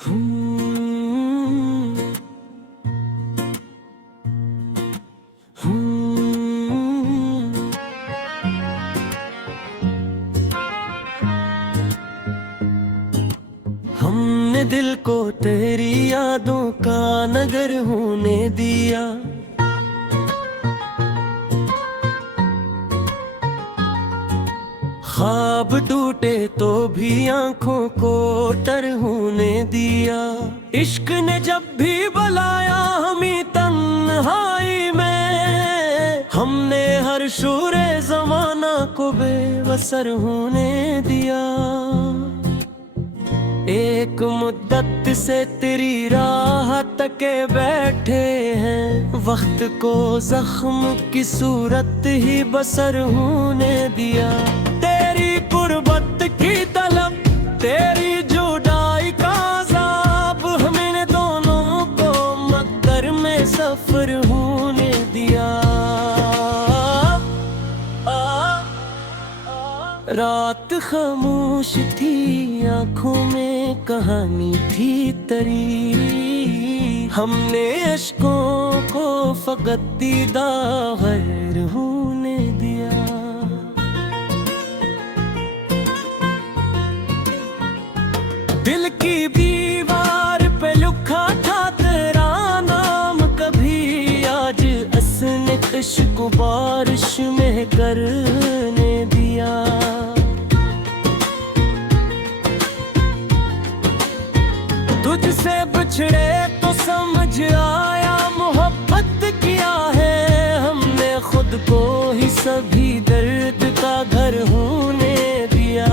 हम्म, हम्म। हमने दिल को तेरी यादों का नगर होने दिया। ख्वाब टूटे तो भी आंखों को तर होने दिया। इश्क ने जब भी बुलाया हमें तन्हाई में, हमने हर शूरे जमाना को बेबसर होने दिया। एक मुद्दत से तेरी राह तके बैठे हैं, वक्त को जख्म की सूरत ही बसर होने दिया। तेरी गुर्बत की तलब, तेरी जुदाई का अज़ाब, हमने दोनों को मक्कर में सफर होने दिया। रात खामोश थी, आंखों में कहानी थी तरी, हमने अश्कों को फकत दीदा गैर होने दिया। दिल की दीवार पे लिखा था तेरा नाम कभी, आज असने इश्क बारिश में करने दिया। तुझसे बिछड़े तो समझ आया मोहब्बत किया है, हमने खुद को ही सभी दर्द का घर होने दिया।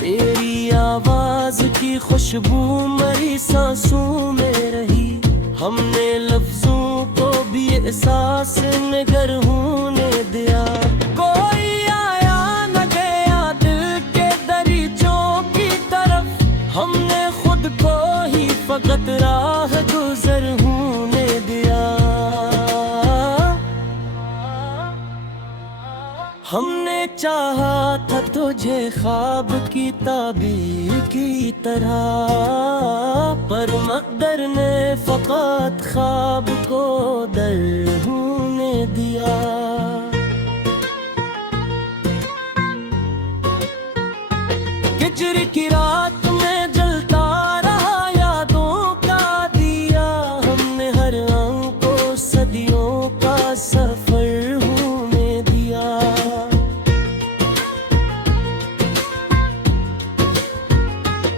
तेरी आवाज की खुशबू मेरी सांसों में रही, हमने लफ्जों को भी एहसास नगर होने दिया। कोई आया न गया दिल के दरीचों की तरफ, हमने खुद को ही फकत राह गुजर होने दिया। हमने चाहा था तुझे ख्वाब की ताबीर की तरह, पर मकदर ने फकत ख्वाब को दर होने दिया। हिजर की रात में जलता रहा यादों का दिया, हमने हर अंग को सदियों का सफर होने दिया।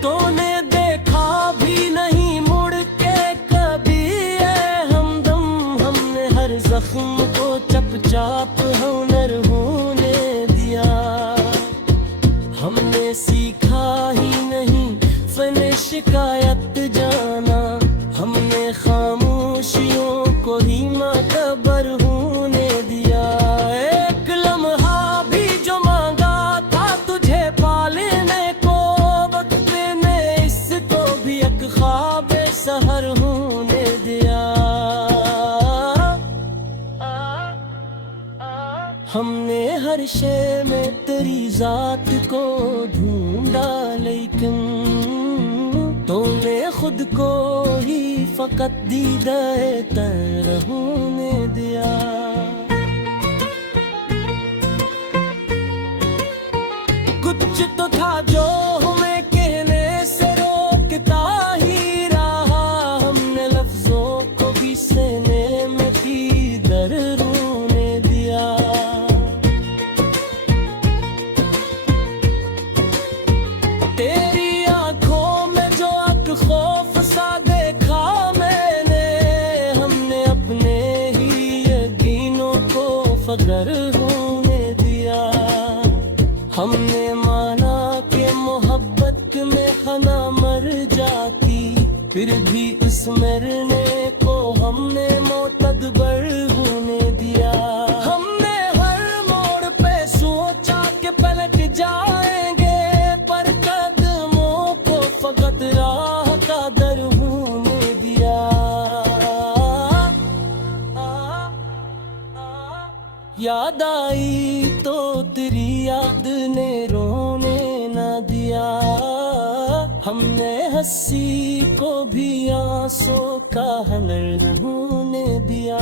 तूने देखा भी नहीं मुड़ के कभी ये हमदम, हमने हर जख्म को चपचाप हुनर होने दिया। हमने सीखा ही नहीं फन शिकायत जाना, हमने खामोशियों को ही मातबर होने दिया। एक लम्हा भी जो मांगा था तुझे पालने को, वक्त ने इसको भी एक ख्वाब सहर होने दिया। हमने हर शे में तेरी जात को ढूंढा, लेकिन तूने खुद को ही फकत दीदाए तर होने दिया। कुछ तो था जो हमें कहने से रोकता ही रहा, हमने लफ्जों को भी सहने में भी दर्द होने दिया। तेरी आंखों में जो अक खौफ सा देखा मैंने, हमने अपने ही यकीनों को फकर होने दिया। हमने माना कि मोहब्बत में हना मर जाती, फिर भी उस मरने को हमने मोतबर होने दिया। हमने हर मोड़ पे सोचा कि पलट जाएंगे, पर कदमों को फकत राह का दर होने दिया। याद आई तो तेरी याद ने रोने न दिया। हमने हंसी को भी आंसू का हुनर होने दिया।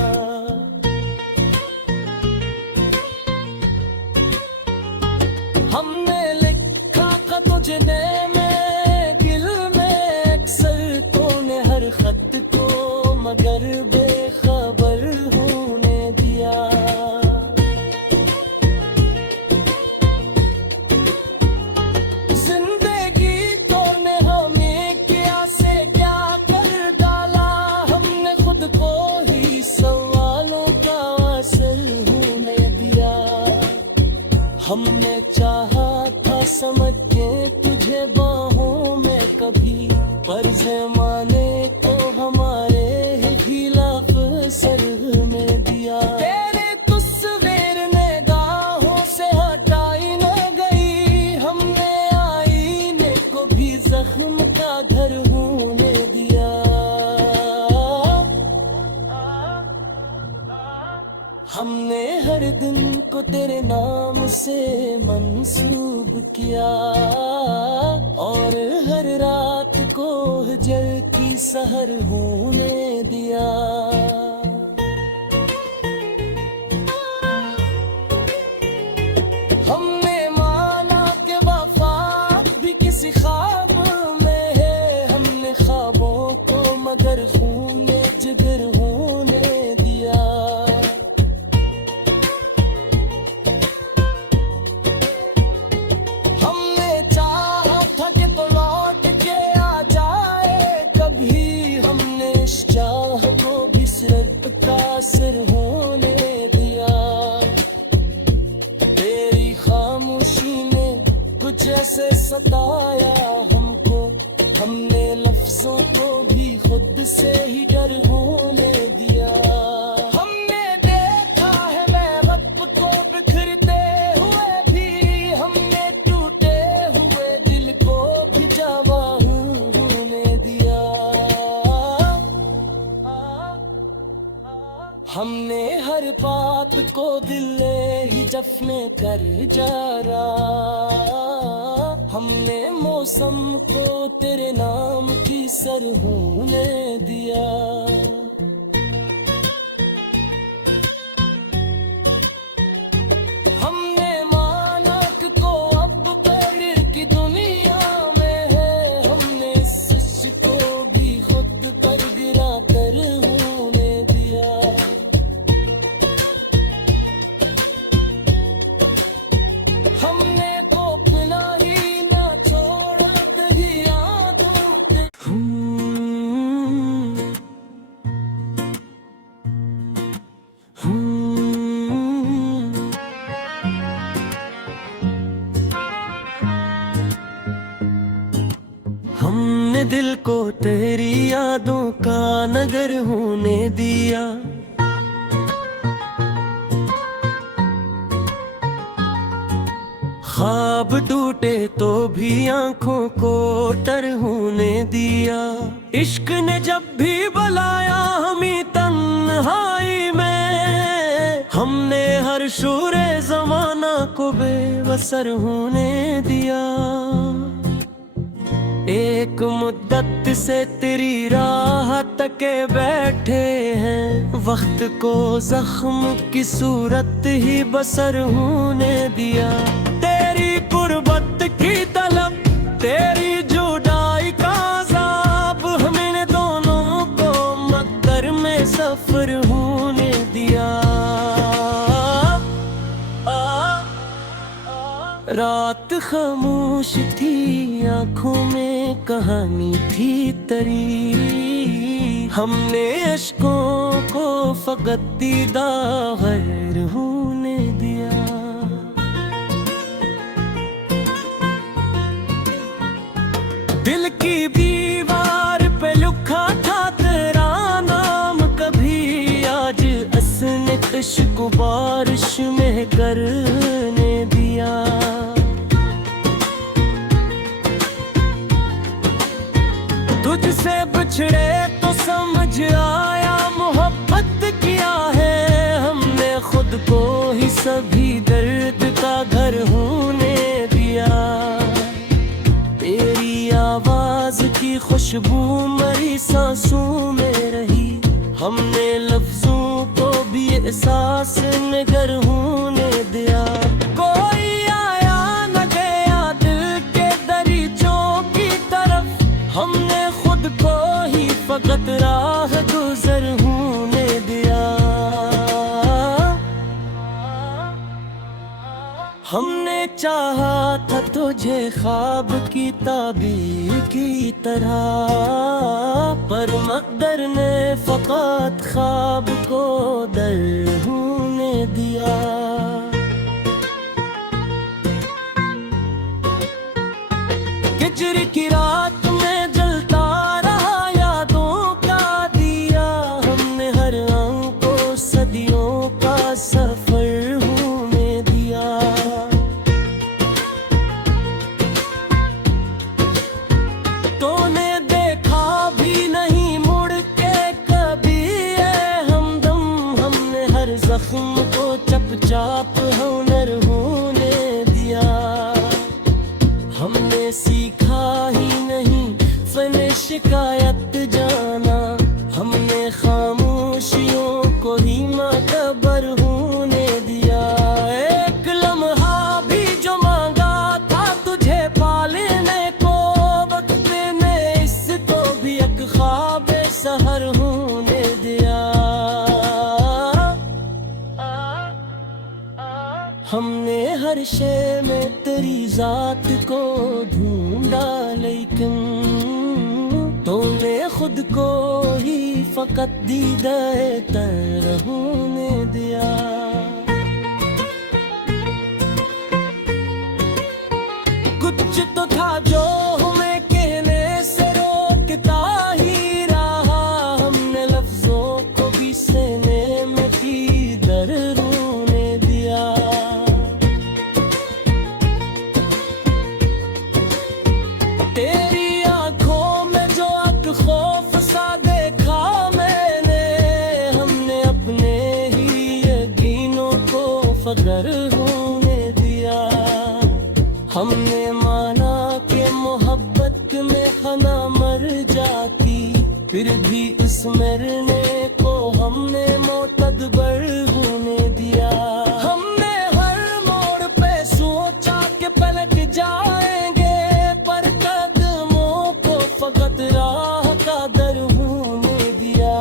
हमने लिखा खत तुझे में दिल में अक्सर तूने हर खत को मगर बेखबर होने दिया। जिंदगी तूने हमें क्या से क्या कर डाला, हमने खुद को ही सवालों का असर होने दिया। हमने चाहा था समझ के तुझे बाहों में कभी, पर ज़माने तो हमारे ही खिलाफ सर में दिया। तेरे तस्वीर निगाहों से हटाई न गई, हमने आईने को भी जख्म का घर होने दिया। हमने हर दिन को तेरे नाम से मंसूब किया, और हर रात को हिजर की सहर होने दिया। हमने माना कि वफा भी किसी ख्वाब में है, हमने ख्वाबों को मगर खूने जिगर होने दिया। सिर होने दिया। तेरी खामोशी ने कुछ ऐसे सताया हमको, हमने लफ्जों को भी खुद से ही डर होने दिया। हमने देखा है महबूब को बिखरते हुए भी, हमने टूटे हुए दिल को भी जवां होने दिया। हमने हर बात को दिल ही जफ्ने कर जारा, हमने मौसम को तेरे नाम की सर होने दिया। हमने माना को अब बड़ की दुनिया में है, हमने सच को भी खुद पर गिरा कर होने दिया। हमने तो अपना ही ना छोड़ा तेरी यादों के। हमने दिल को तेरी यादों का नगर होने दिया। ख्वाब टूटे तो भी आंखों को तर होने दिया। इश्क ने जब भी बुलाया हमें तन्हाई में, हमने हर शूरे जमाना को बेबसर होने दिया। एक मुद्दत से तेरी राह तके बैठे हैं, वक्त को जख्म की सूरत ही बसर होने दिया। तेरी गुर्बत की तलब, तेरी जुदाई का अज़ाब, हमने दोनों को मक्कर में सफर होने दिया। रात खामोश थी, आंखों में कहानी थी तरी, हमने अश्कों को फकत दीदा गैर होने दिया। दिल की दीवार पे लिखा था तेरा नाम कभी, आज असने इश्क बारिश में करने दिया। तुझसे बिछड़े तो समझ आया मोहब्बत किया है, हमने खुद को ही सभी दर्द का घर होने दिया। तेरी आवाज खुशबू मरी सांसों में रही। हमने लफ्जों को भी एहसास नगर होने दिया। कोई आया न गया दिल के दरीचों की तरफ, हमने खुद को ही फकत राह गुजर होने दिया। हमने चाहा था तुझे ख्वाब की ताबीर की तरह, पर मकदर ने फकत ख्वाब को दर होने दिया। हिजर की रात में जलता रहा यादों का दिया, हमने हर अंग को सदियों का सफर होने दिया। तूने देखा भी नहीं मुड़ के कभी ये हमदम, हमने हर जख्म को चपचाप हुनर होने दिया। हमने सीखा ही नहीं फन शिकायत जाना, हमने खामोशियों को ही मातबर होने दिया। एक लम्हा भी जो मांगा था तुझे पालने को, वक्त ने इसको भी एक ख्वाब सहर होने दिया। हमने हर शे में तेरी जात को ढूंढा, लेकिन तूने खुद को ही फकत दीदा तर होने दिया। कुछ तो था जो हमें कहने से रोकता ही रहा, हमने लफ्जों को भी सहने में की दर्द होने दिया। तेरी आंखों में जो एक खौफ सा देखा मैंने, हमने अपने ही यकीनों को फख्र होने दिया। हमने माना कि मोहब्बत में खाना मर जाती, फिर भी उस मरने को हमने मोतबर होने दिया। हमने हर मोड़ पे सोचा कि पलट जाएंगे, पर कदमों को फकत राह का दर होने दिया।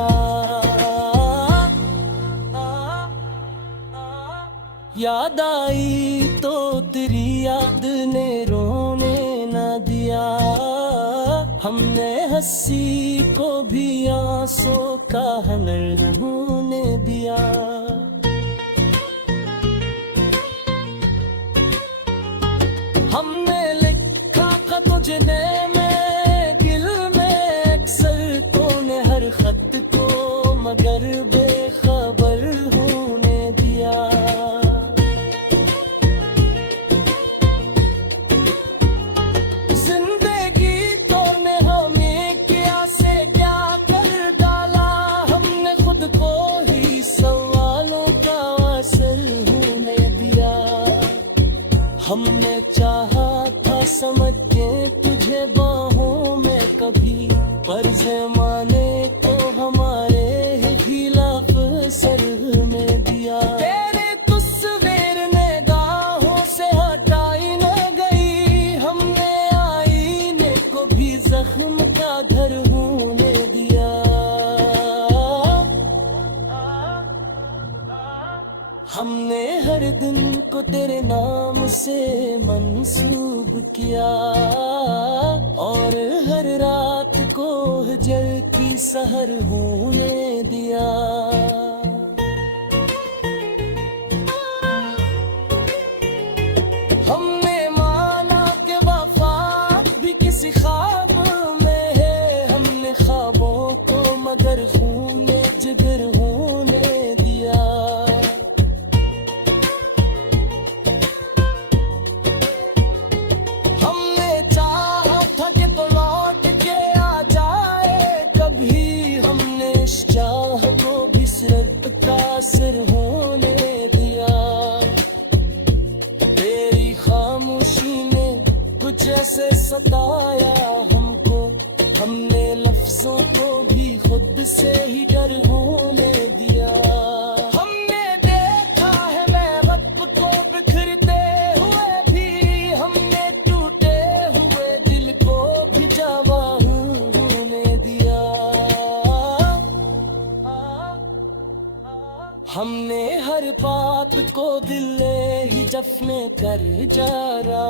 याद आई तो तेरी याद ने रोने न दिया, हमने हंसी को भी आंसू का हनर होने दिया। हमने लिखा खत तुझे में दिल में अक्सर, तूने हर खत को मगर बेखबर होने दिया। जिंदगी तूने हमें क्या से क्या कर डाला, हमने खुद को ही सवालों का असर होने दिया। हमने चाहा था समझ के तुझे बाहों में कभी, पर ज़माने तो हमारे खिलाफ सर में दिया। तेरे तस्वीर ने गाहों से हटाई न गई, हमने आईने को भी जख्म का घर होने दिया। हमने हर दिन को तेरे नाम से मंसूब किया, और हर रात को हिजर की सहर होने दिया। हमने माना कि वफा भी किसी ख्वाब में है, हमने ख्वाबों को मगर खूने जिगर होने दिया। हमने चाहा था कि तो लौट के आ जाए कभी, हमने इस चाह को भी सिर्फ का सिर होने दिया। तेरी खामोशी ने कुछ ऐसे सताया हमको, हमने चीजों को भी खुद से ही डर होने दिया। हमने देखा है मैं वक्त को बिखरते हुए भी, हमने टूटे हुए दिल को भी जवां होने दिया। हमने हर बात को दिल ने ही जफ्ने कर जारा,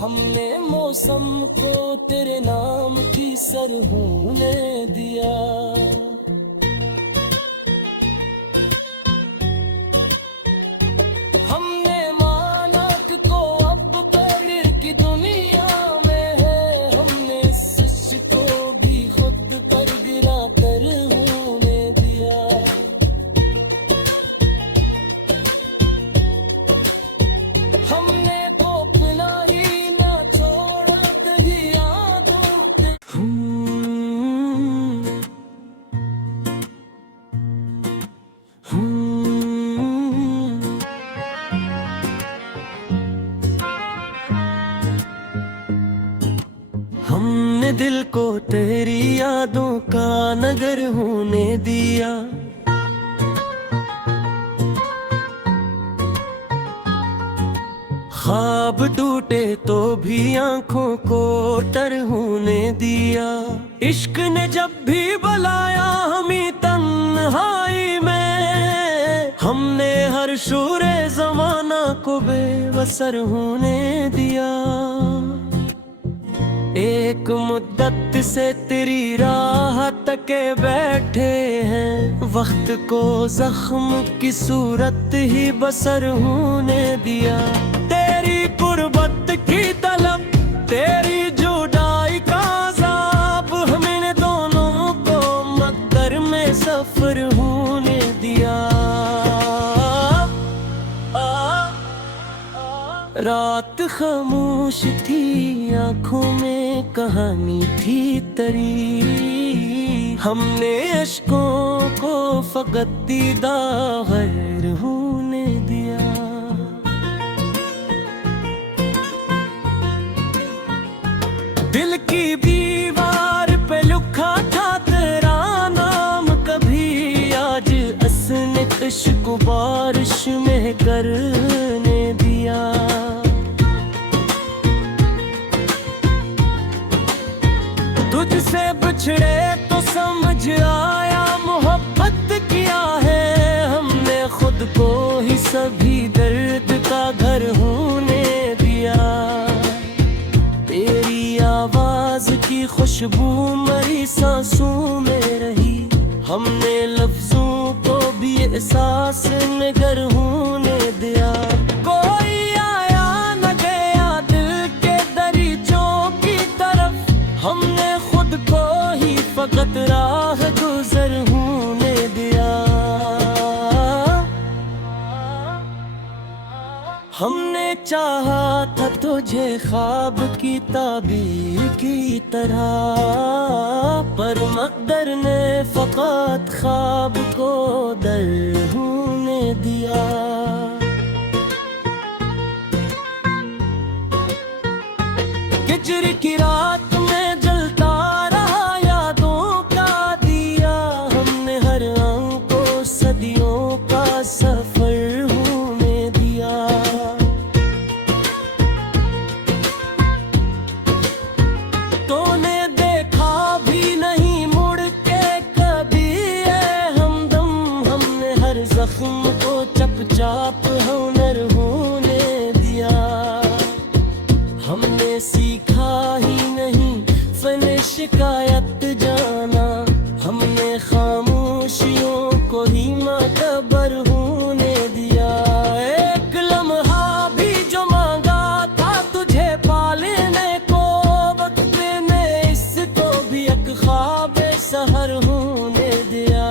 हमने मौसम को तेरे नाम की सर होने दिया। हमने माना कि को अब बड़ की दुनिया में है, हमने सच को भी खुद पर गिरा कर होने दिया। हमने को अपना ही ना छोड़ा तेरी यादों पे। हमने दिल को तेरी यादों का नगर होने दिया। ख्वाब टूटे तो भी आंखों को तर होने दिया। इश्क ने जब भी बुलाया हमें तन्हाई में, हमने हर शूरे जमाना को बेबसर होने दिया। एक मुद्दत से तेरी राह तके बैठे हैं, वक्त को जख्म की सूरत ही बसर होने दिया। तेरी गुर्बत की तलब, तेरी जुदाई का अज़ाब, हमने दोनों को मक्कर में सफर होने दिया। रात खामोश थी, आंखों में कहानी थी तरी, हमने अश्कों को फकत दीदा गैर होने दिया। दिल की दीवार पे लिखा था तेरा नाम कभी, आज असने इश्क बारिश में करने दिया। तुझसे बिछड़े तो समझ आया मोहब्बत किया है, हमने खुद को ही सभी दर्द का घर होने दिया। तेरी आवाज की खुशबू मरी सांसों में रही, हमने लफ्जों को भी एहसास नगर होने दिया। कोई आया न गया दिल के दरीचों की तरफ, हमने खुद को ही फकत राह गुजर होने दिया। हमने चाहा था तुझे ख्वाब की ताबीर की तरह, पर मकदर ने फकत ख्वाब को दर होने दिया। हिजर की रात में जलता रहा यादों का दिया, हमने हर अंग को सदियों का सफर होने दिया। तूने देखा भी नहीं मुड़ के कभी ये हमदम, हमने हर जख्म को चपचाप हुनर होने दिया। हमने सीखा ही नहीं फन शिकायत जाना, हमने खामोशियों को ही मातबर होने दिया। एक लम्हा भी जो मांगा था तुझे पालने को, वक्त ने इसको भी एक ख्वाब सहर होने दिया।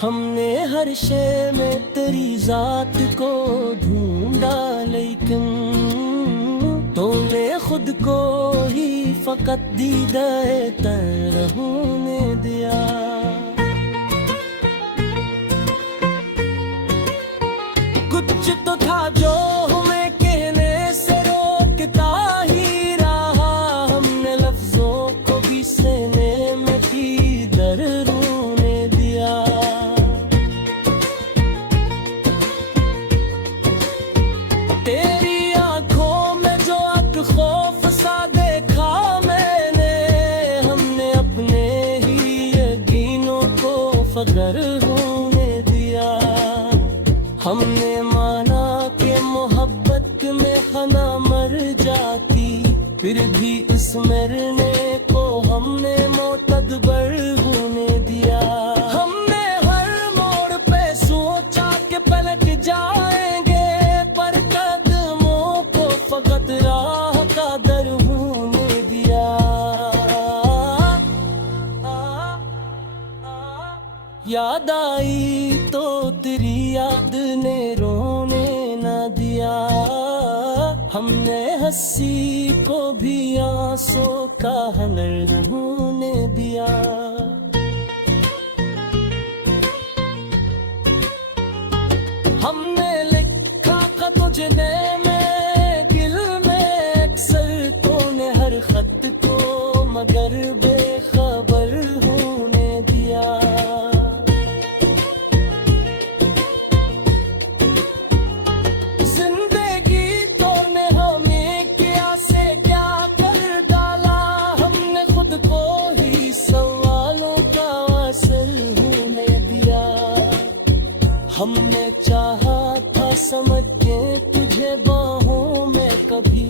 हमने हर शे में तेरी जात को ढूंढा, लेकिन तूने खुद को ही फकत दीदाए तर होने दिया। कुछ तो था जो हमें कहने से रोकता फगर होने दिया। हमने माना कि मोहब्बत में खना मर जाती, फिर भी उस मरने को हमने मोतबर होने दिया। हमने हर मोड़ पे सोचा कि पलट जाएंगे, पर कदमों को फकत राह का दर होने दिया। याद आई तो तेरी याद ने रोने न दिया। हमने हंसी को भी आंसू का हनर होने दिया। हमने लिखा खत तुझे में दिल में अक्सर, तूने हर खत को मगर बेखबर होने दिया। जिंदगी तूने हमें क्या से क्या कर डाला, हमने खुद को ही सवालों का असर होने दिया। हमने चाहा था समझ के तुझे बाहों में कभी,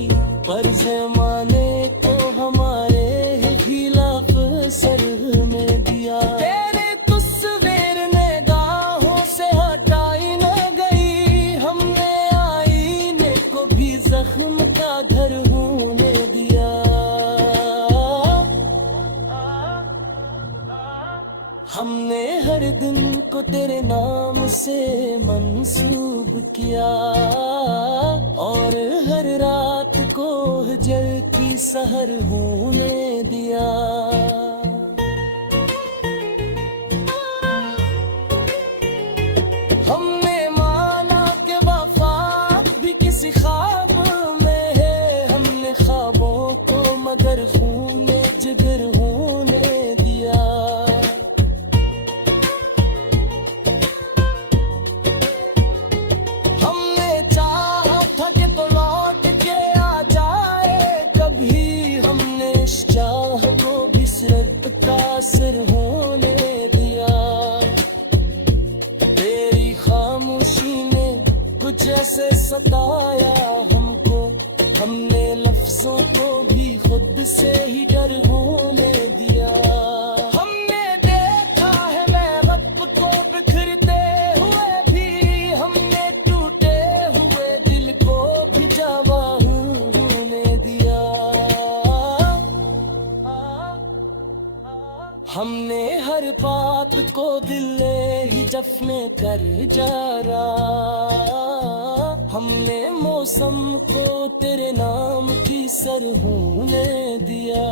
पर ज़माने तो हमारे खिलाफ सर में दिया। तेरे तस्वीर निगाहों से हटाई न गई, हमने आईने को भी जख्म का घर होने दिया। हमने हर दिन को तेरे नाम से मंसूब किया, और हर रात को हिजर की सहर होने दिया। हमने माना कि वफा भी किसी ख्वाब में है, हमने ख्वाबों को मगर खूने जिगर होने दिया। सिर होने दिया। तेरी खामोशी ने कुछ ऐसे सताया हमको, हमने लफ्जों को भी खुद से ही डर होने दिया। हमने देखा है महबत को बिखरते हुए भी, हमने टूटे हुए दिल को भी जवा होने दिया। हमने हर बात को दिल ही जफ्ने कर जारा, हमने मौसम को तेरे नाम की सर होने दिया।